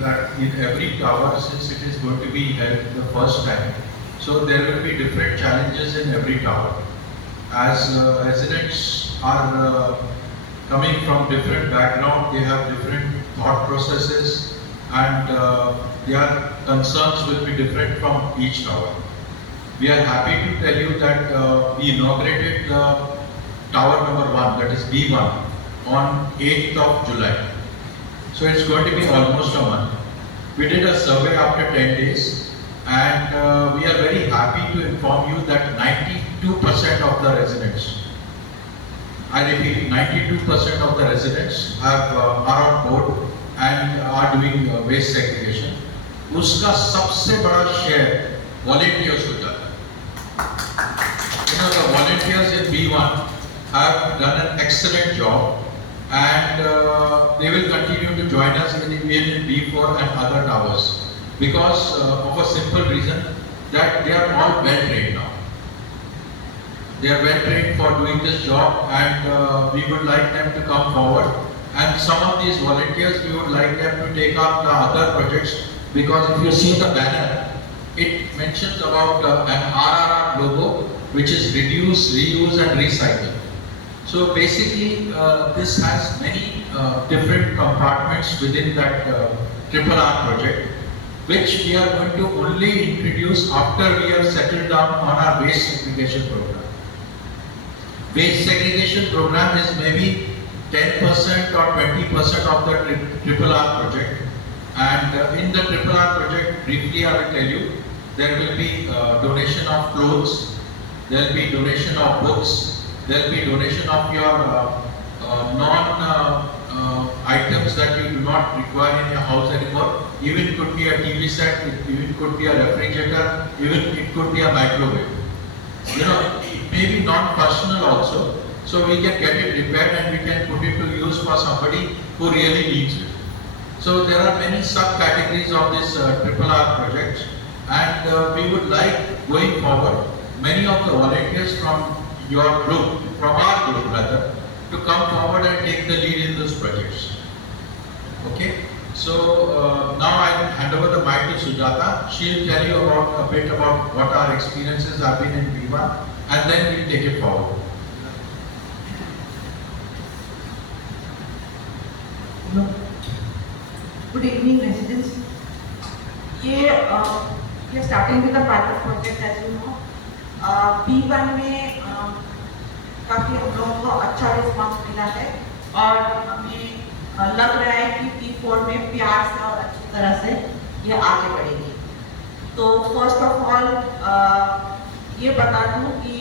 that in every tower, since it is going to be held the first time, so there will be different challenges in every tower. As residents are coming from different background, they have different thought processes, and their concerns will be different from each tower. We are happy to tell you that we inaugurated tower number 1, that is B1, on 8th of July. So it's going to be almost a month. We did a survey after 10 days, and we are very happy to inform you that 92% of the residents, I repeat, 92% of the residents are on board and are doing waste segregation. उसका सबसे बड़ा share volunteers होता है. You know, the volunteers in B1 have done an excellent job, and they will continue to join us in B4 and other towers because of a simple reason that they are all well trained now. They are well trained for doing this job, and we would like them to come forward. And some of these volunteers, we would like them to take up the other projects, because if you see the banner, it mentions about an RRR logo, which is reduce, reuse and recycle. So basically, this has many different compartments within that RRR project, which we are going to only introduce after we have settled down on our waste segregation program. Waste segregation program is maybe 10% or 20% of the RRR project. And in the RRR project, briefly I will tell you, there will be donation of clothes, there will be donation of books, there will be donation of your items that you do not require in your house anymore. Even it could be a TV set, even it could be a refrigerator, even it could be a microwave. You know, maybe non-personal also, so we can get it repaired and we can put it to use for somebody who really needs it. So there are many subcategories of this RRR project, and we would like, going forward, many of the volunteers from your group, from our group rather, to come forward and take the lead in those projects. Okay? So now I hand over the mic to Sujata. She will tell you about a bit about what our experiences have been in B1, and then we'll take it forward. Good evening, residents. We are starting with a pilot project, as you know. B1 में काफी हम लोगों को अच्छा response मिला है, और हमें लग रहा है कि B4 में प्यार से और अच्छी तरह से ये आगे बढ़ेगी. तो फर्स्ट ऑफ ऑल ये बता दूं कि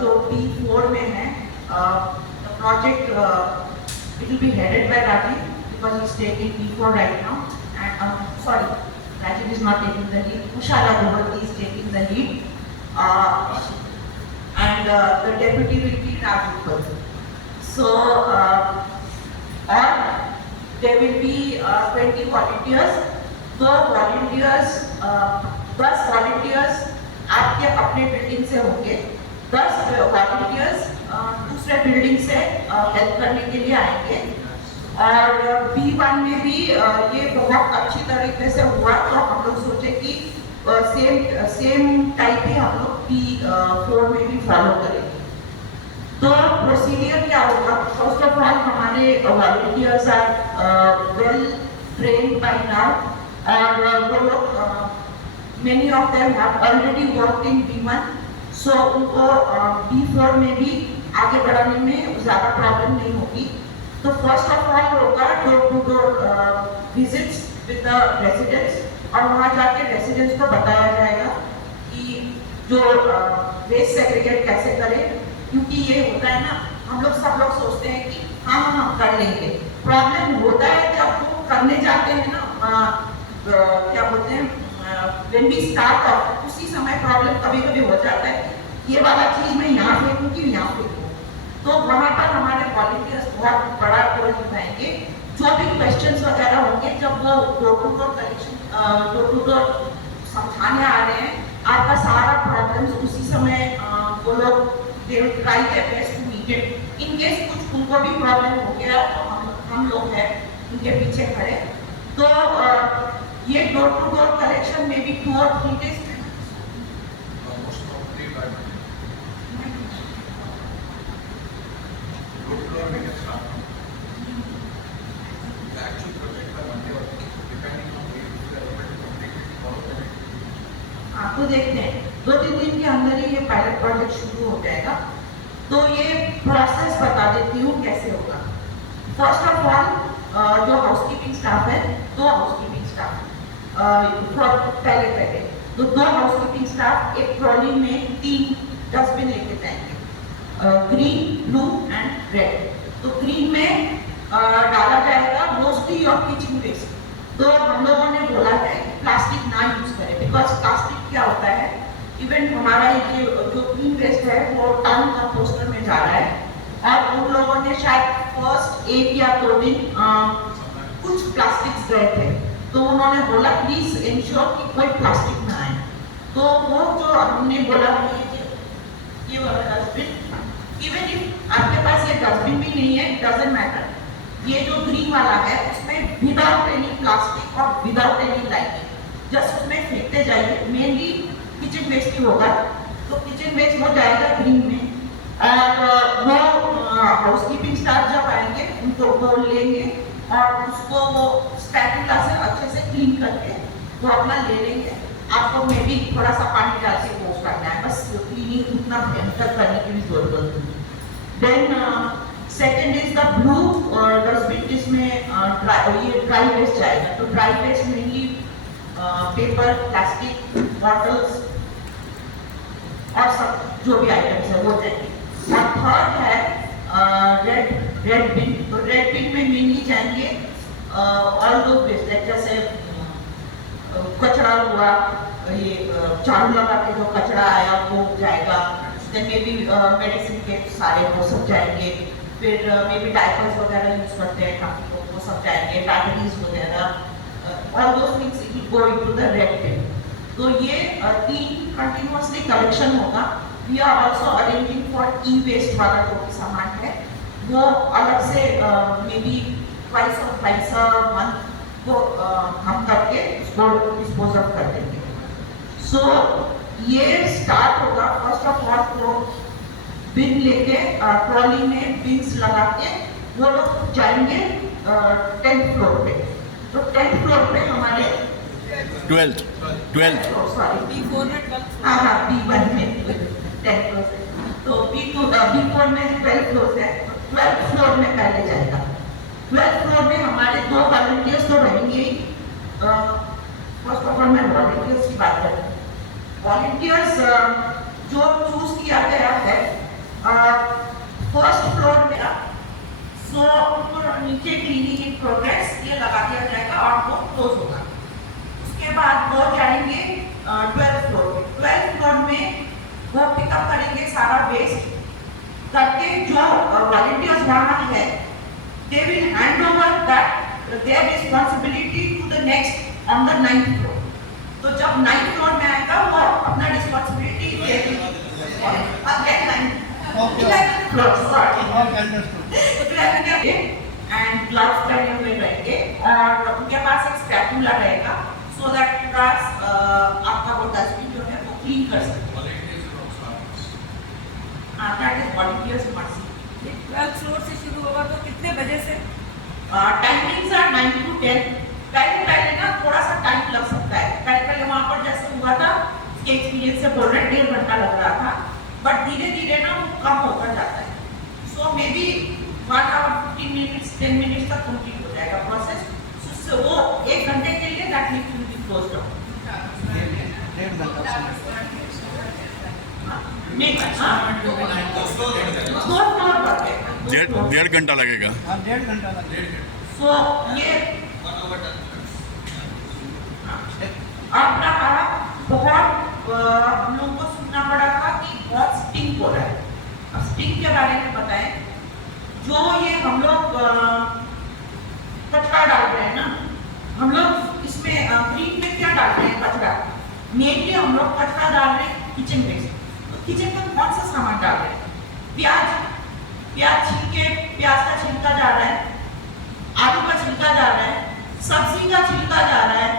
जो B4 में है, project it will be headed by Rajiv, because he is taking B4 right now, and sorry, Rajiv is not taking the lead. Usha Raghuvathy is taking the lead, and the deputy will be Raghuvathy. So, or there will be 20 volunteers. 2 volunteers, 10 volunteers आपके अपने building से होंगे, 10 volunteers दूसरे building से help करने के लिए आएंगे. और B1 में भी ये बहुत अच्छी तरीके से हुआ, तो हम लोग सोचे कि सेम टाइप ही हम लोग B4 में भी फॉलो करेंगे. तो प्रोसीजर क्या होगा? फर्स्ट ऑफ ऑल हमारे volunteers are well trained by now, और वो लोग many of them have already worked in B1, so उनको B4 में भी आगे बढ़ाने में ज़्यादा प्रॉब्लम नहीं होगी. तो फर्स्ट ऑफ ऑल होगा door to door visits with the residents, और वहाँ जाके रेजिडेंट्स को बताया जाएगा कि जो वेस्ट सेग्रीगेट कैसे करें. क्योंकि ये होता है ना, हम लोग सब लोग सोचते हैं कि हम कर लेंगे. प्रॉब्लम होता है जब वो करने जाते हैं ना, क्या बोलते हैं, when we start off, उसी समय प्रॉब्लम कभी-कभी हो जाता है, ये वाला चीज मैं यहाँ फेंकूं कि यहाँ फेंकूं. तो वहाँ पर हमारे वॉलंटियर्स बहुत बड़ा रोल निभाएंगे. जो भी क्वेश्चंस वगैरह होंगे, जब वो door to door collection, door to door समझाने आ रहे हैं, आपका सारा प्रॉब्लम्स उसी समय वो लोग they will try their best to meet it. In case कुछ उनको भी प्रॉब्लम हो गया, तो हम लोग हैं उनके पीछे खड़े. तो ये डोर टू डोर कलेक्शन में भी 2 और 3 days में Most probably by Monday. Good floor we can start. The actual project by Monday or depending on the if we are able to complete it tomorrow then it हाँ तो देखते हैं 2-3 दिन के अंदर ही ये पायलट प्रोजेक्ट शुरू हो जाएगा। तो ये प्रोसेस बता देती हूँ कैसे होगा। फर्स्ट ऑफ ऑल जो हाउसकीपिंग स्टाफ है, 2 हाउसकीपिंग स्टाफ पहले तो 2 हाउसकीपिंग स्टाफ एक ट्रॉली में 3 डस्टबिन लेके जाएंगे, ग्रीन, ब्लू एंड रेड। तो ग्रीन में डाला जाएगा मोस्टली और किचन वेस्ट। तो हम लोगों ने बोला है कि प्लास्टिक ना यूज करें, बिकॉज प्लास्टिक क्या होता है, इवन हमारा ये जो क्लीन वेस्ट है वो टाउन कंपोस्टर में जा रहा है और उन लोगों ने शायद फर्स्ट 1 या 2 दिन कुछ प्लास्टिक्स गए थे, तो उन्होंने बोला प्लीज इंश्योर कि कोई प्लास्टिक ना आए। तो वो जो हमने बोला ये वाला डस्टबिन, इवन इफ आपके पास ये डस्टबिन भी नहीं है, डजंट मैटर, ये जो ग्रीन वाला है उसमें विदाउट एनी प्लास्टिक और विदाउट एनी लाइटिंग जस्ट उसमें फेंकते जाइए। मेनली किचन वेस्ट ही होगा, तो किचन वेस्ट हो जाएगा ग्रीन में और वो हाउसकीपिंग स्टाफ जब आएंगे उनको वो लेंगे और उसको वो स्पैटुला से अच्छे से क्लीन करके वो अपना ले लेंगे। आपको मे भी थोड़ा सा पानी डाल के वॉश करना है, बस क्लीनिंग उतना भयंकर करने की भी जरूरत नहीं। Then second is the blue dustbin जिसमें ये ड्राई वेस्ट जाएगा। तो dry waste mainly paper, plastic, bottles और सब जो भी आइटम्स है वो जाएंगे। और थर्ड है रेड बिन। तो रेड बिन में मेनली जाएंगे ऑल दो वेस्ट, जैसे कचरा हुआ, ये झाड़ू लगा के जो कचरा आया वो जाएगा, देन मे बी मेडिसिन के सारे वो सब जाएंगे, फिर मे बी डायपर्स वगैरह यूज करते हैं काफी लोग, वो सब जाएंगे, बैटरीज वगैरह, all those things will go into the red bin. तो ये 3 कंटिन्यूअसली कलेक्शन होगा। We are also arranging for e waste वाला जो भी सामान है वो अलग से मे बी ट्वाइस और थ्राइस अ मंथ वो हम करके उसको डिस्पोज ऑफ कर देंगे। सो ये स्टार्ट होगा फर्स्ट ऑफ ऑल तो बिन लेके ट्रॉली में बिन्स लगा के वो लोग जाएंगे 10th फ्लोर पे। तो 10th फ्लोर पे हमारे 12th सॉरी B4 में 12th हाँ हाँ B1 में 10th फ्लोर से, तो B4 में 12th फ्लोर है। 12th फ्लोर में पहले जाएगा। 12th फ्लोर में हमारे 2 वॉलंटियर्स तो रहेंगे ही। फर्स्ट ऑफ ऑल मैं वॉलंटियर्स की बात करूँ। वॉलंटियर्स जो चूज किया गया है फर्स्ट फ्लोर में, सो उनको नीचे क्लीनिंग इन प्रोग्रेस ये लगा दिया जाएगा और वो क्लोज होगा। उसके बाद वो जाएंगे 12th फ्लोर पे। 12th फ्लोर में वो पिकअप करेंगे सारा वेस्ट करके, जो वॉलंटियर्स वहाँ है they will hand over that their responsibility to the next on the 9th floor। तो जब 9th floor में आएगा वो अपना responsibility and gloves पहने हुए रहेंगे और उनके पास एक स्पैटुला रहेगा so that आपका वो डस्टबिन जो है वो क्लीन कर सके। that is volunteers mercy। 12th floor से शुरू होगा तो कितने बजे से? Timings are 9 to 10। पहले ना थोड़ा सा टाइम लग सकता है। पहले वहाँ पर जैसे हुआ था उसके एक्सपीरियंस से बोल रहे 1.5 घंटा लग रहा था, बट धीरे धीरे ना वो कम होता जाता है। So maybe 1 hour 15 minutes 10 minutes तक कंप्लीट हो जाएगा प्रोसेस। so वो 1 घंटे के लिए that needs to be closed down. डेढ़ घंटा लगेगा। सो ये अब रहा बहुत हम लोगों को सुनना पड़ा था कि बहुत स्टिंक हो रहा है। अब स्टिंक के बारे में बताएं। जो ये हम लोग कचरा डाल रहे हैं ना, हम लोग इसमें ग्रीन में क्या डाल रहे हैं कचरा, मेनली हम लोग कचरा डाल रहे हैं किचन वेस्ट। तो किचन में कौन सा सामान डाल रहे हैं? प्याज छिलके, प्याज का छिलका जा रहा है, आलू का छिलका जा रहा है, सब्जी का छिलका जा रहा है,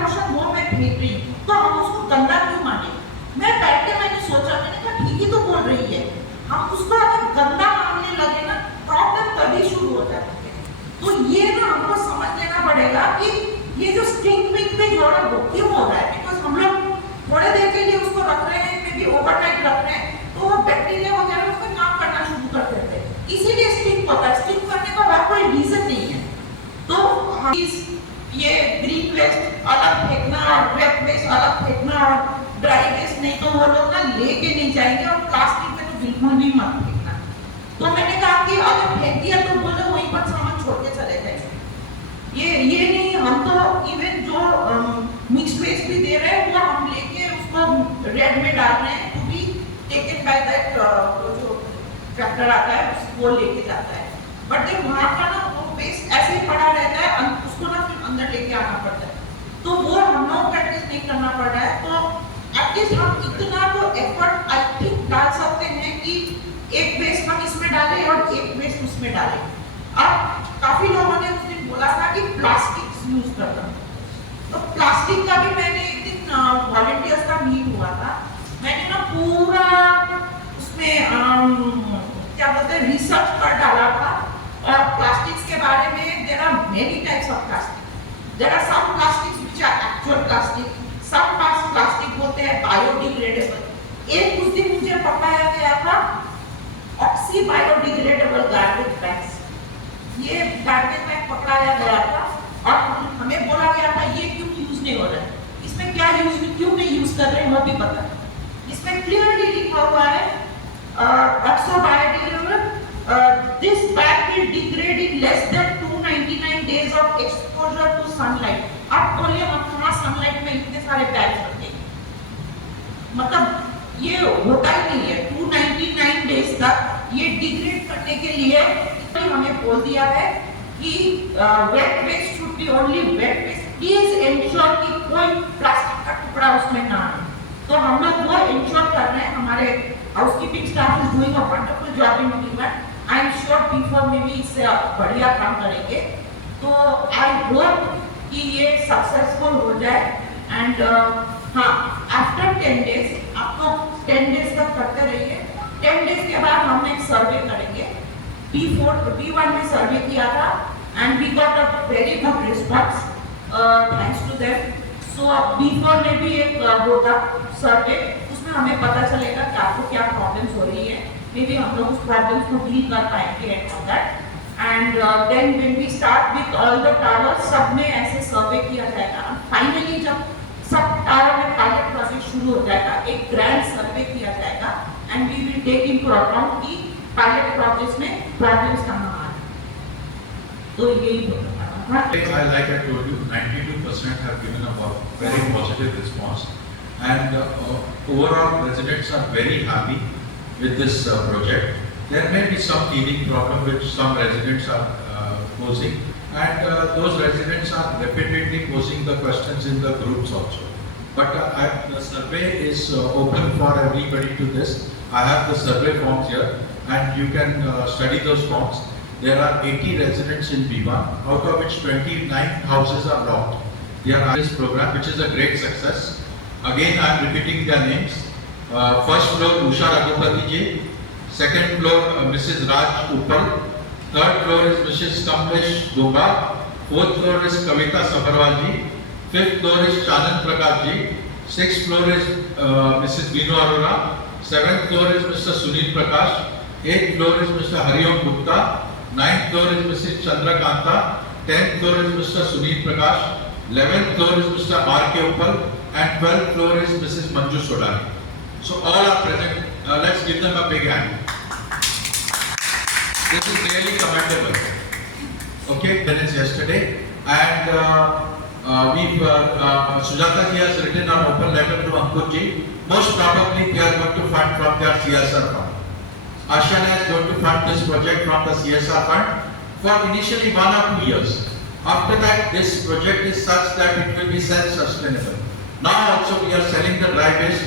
पोर्शन वो मैं फेंक रही हूँ, तो हम उसको गंदा क्यों माने? मैं बैठ के मैंने सोचा, मैंने कहा ठीक ही तो बोल रही है, हम उसको अगर गंदा मानने लगे ना, प्रॉब्लम तभी शुरू हो जाती है। तो ये ना हमको समझ लेना पड़ेगा कि ये जो स्टिंग विंग पे जो है वो क्यों हो रहा है, बिकॉज हम लोग थोड़े देर के लिए उसको रख रहे हैं, मे बी ओवरनाइट रख रहे हैं, तो वो बैक्टीरिया वगैरह उसमें काम करना शुरू कर देते हैं, इसीलिए स्टिंग होता है। स्टिंग करने का और कोई रीजन नहीं है। तो हम ये ग्रीन वेस्ट अलग फेंकना और वेट वेस्ट अलग फेंकना और ड्राई वेस्ट नहीं, तो वो लोग ना लेके नहीं जाएंगे, और प्लास्टिक में तो बिल्कुल भी मत फेंकना। तो मैंने कहा कि अगर फेंक दिया तो बोले वहीं पर सामान छोड़ के चले जाए। ये नहीं, हम तो इवन जो मिक्स्ड वेस्ट भी दे रहे हैं वो हम लेके उसको रेड में डाल रहे हैं, to be taken by that जो ट्रैक्टर आता है वो लेके जाता है। बट देन वहाँ का ना वो वेस्ट ऐसे ही पड़ा रहता है, उसको ना फिर अंदर लेके आना पड़ता है, तो वो हम लोग प्रैक्टिस नहीं करना पड़ रहा है। तो एटलीस्ट हम इतना तो एफर्ट आई थिंक डाल सकते हैं कि एक वेस्ट हम इसमें डालें और एक वेस्ट उसमें डालें। अब काफी लोगों ने उस दिन बोला था कि प्लास्टिक यूज करना, तो प्लास्टिक का भी मैंने एक दिन वॉलंटियर्स का मीट हुआ था, मैंने ना पूरा उसमें क्या बोलते हैं रिसर्च कर डाला था। और प्लास्टिक्स के बारे में there are many types of plastic, there are some plastics which are actual plastic, some plastic होते हैं बायोडिग्रेडेबल। एक उस दिन मुझे पकाया गया था ऑक्सी बायोडिग्रेडेबल गार्बेज बैग्स, ये गार्बेज बैग पकड़ाया गया था और हमें बोला गया था ये क्यों यूज नहीं हो रहा है, इसमें क्या यूज क्यों नहीं यूज कर रहे हैं वो भी पता है। इसमें क्लियरली लिखा हुआ है oxo biodegradable, this bag will degrade in less than 299 days of exposure to sunlight। अब बोलिए हम कहाँ सनलाइट में इतने सारे बैग्स रखेंगे, मतलब ये होता ही नहीं है। 299 डेज तक ये डिग्रेड करने के लिए हमें बोल दिया है कि wet waste should be only wet waste, please ensure कि कोई प्लास्टिक का टुकड़ा उसमें ना आए। तो हम लोग वो इंश्योर कर रहे हैं, हमारे housekeeping staff is doing a wonderful job in demat. I am sure before में भी इससे बढ़िया काम करेंगे, तो आई होप कि ये सक्सेसफुल हो जाए। एंड हाँ, आफ्टर 10 डेज, आप तो 10 डेज तक करते रहिए, 10 डेज के बाद हम एक सर्वे करेंगे। B1 में सर्वे किया था and we got a very good response thanks to them. So B4 में भी एक होगा सर्वे, उसमें हमें पता चलेगा कि आपको क्या प्रॉब्लम्स हो रही है, मे बी हम लोग उस प्रॉब्लम्स को डील कर पाएंगे and all that. And then when we start with all the towers, सब में ऐसे सर्वे किया जाएगा। फाइनली जब सब टावर में पायलट प्रोजेक्ट शुरू हो जाएगा, एक ग्रैंड सर्वे किया जाएगा and we will take into account कि पायलट प्रोजेक्ट्स में प्रॉब्लम्स कहाँ आ रही हैं। तो यही बोलना I like I told you, 92% have given a very positive response, and overall residents are very happy with this project. There may be some teething problem which some residents are posing, and those residents are repeatedly posing the questions in the groups also. But the survey is open for everybody to this. I have the survey forms here, and you can study those forms. There are 80 residents in B1, out of which 29 houses are locked. They are on this program, which is a great success. Again, I am repeating their names. First floor, Usha Raghupati ji. Second floor, Mrs. Raj Uppal. Third floor is Mrs. Kamlesh Doga. Fourth floor is Kavita Sabharwal ji. Fifth floor is Chanand Prakash ji. Sixth floor is Mrs. Binu Arora. Seventh floor is Mr. Sunil Prakash. Eighth floor is Mr. Hariom Gupta. Ninth floor is Mrs. Chandrakanta. 10th floor is Mr. Sunil Prakash. 11th floor is Mr. R.K. Uppal. And 12th floor is Mrs. Manju Sodani. So all are present. Let's give them a big hand. This is really commendable. Okay, that is yesterday. And Sujata ji has written an open letter to Ankur ji. Most probably they are going to fund from their CSR fund. Ashana is going to fund this project from the CSR fund for initially 1 or 2 years. After that, this project is such that it will be self-sustainable. Now also we are selling the dry waste,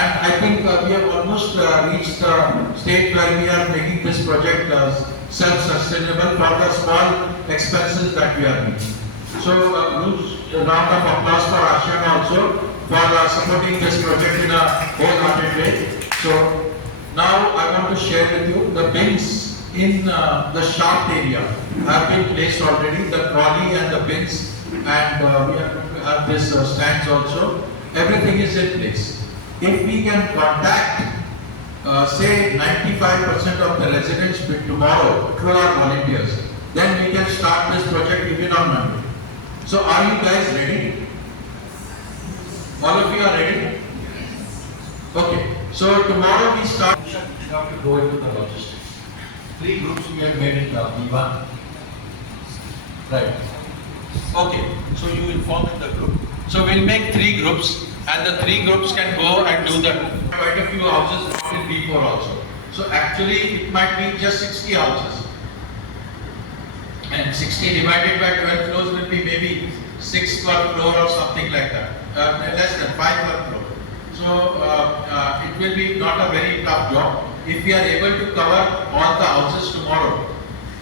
and I think we have almost reached the state where we are making this project self-sustainable for the small expenses that we are making. So, Bruce, round of applause for Ashiana also for supporting this project in a wholehearted way. So now I want to share with you the bins in the shaft area have been placed already, the trolley and the bins, and we are going to have this stands also. Everything is in place. If we can contact say 95% of the residents tomorrow through our volunteers, then we can start this project even on Monday. So are you guys ready? All of you are ready? Okay. So tomorrow we start. We have to go into the logistics. 3 groups we have made in the B1. Right. Okay. So you inform in the group. So we'll make 3 groups, and the 3 groups can go and do that. Quite a few houses in B4 also. So actually it might be just 60 houses. And 60 divided by 12 floors will be maybe 6 per floor or something like that. Less than 5 per floor. So it will be not a very tough job. If we are able to cover all the houses tomorrow,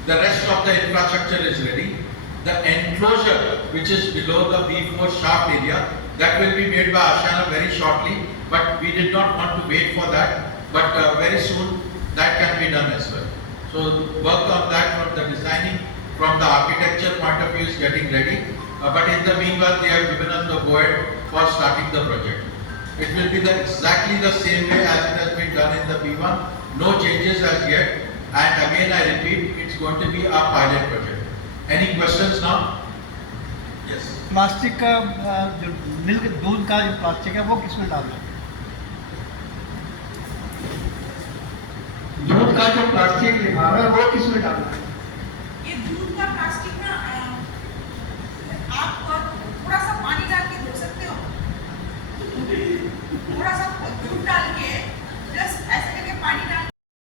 the rest of the infrastructure is ready. The enclosure which is below the B4 shaft area, that will be made by Ashiana very shortly, but we did not want to wait for that, but very soon that can be done as well. So work on that from the designing, from the architecture point of view is getting ready, but in the meanwhile they have given us the go-ahead for starting the project. It will be exactly the same way as it has been done in the B1, no changes as yet, and again I repeat, it's going to be a pilot project. Any questions now? Yes. Plastic का जो milk दूध का जो plastic है वो किसमें डालना है? दूध का जो प्लास्टिक लिखा है वो किसमें डालना है? ये दूध का प्लास्टिक ना आप थोड़ा सा पानी डाल के धो सकते हो, थोड़ा सा दूध डाल के जस्ट ऐसे करके पानी डाल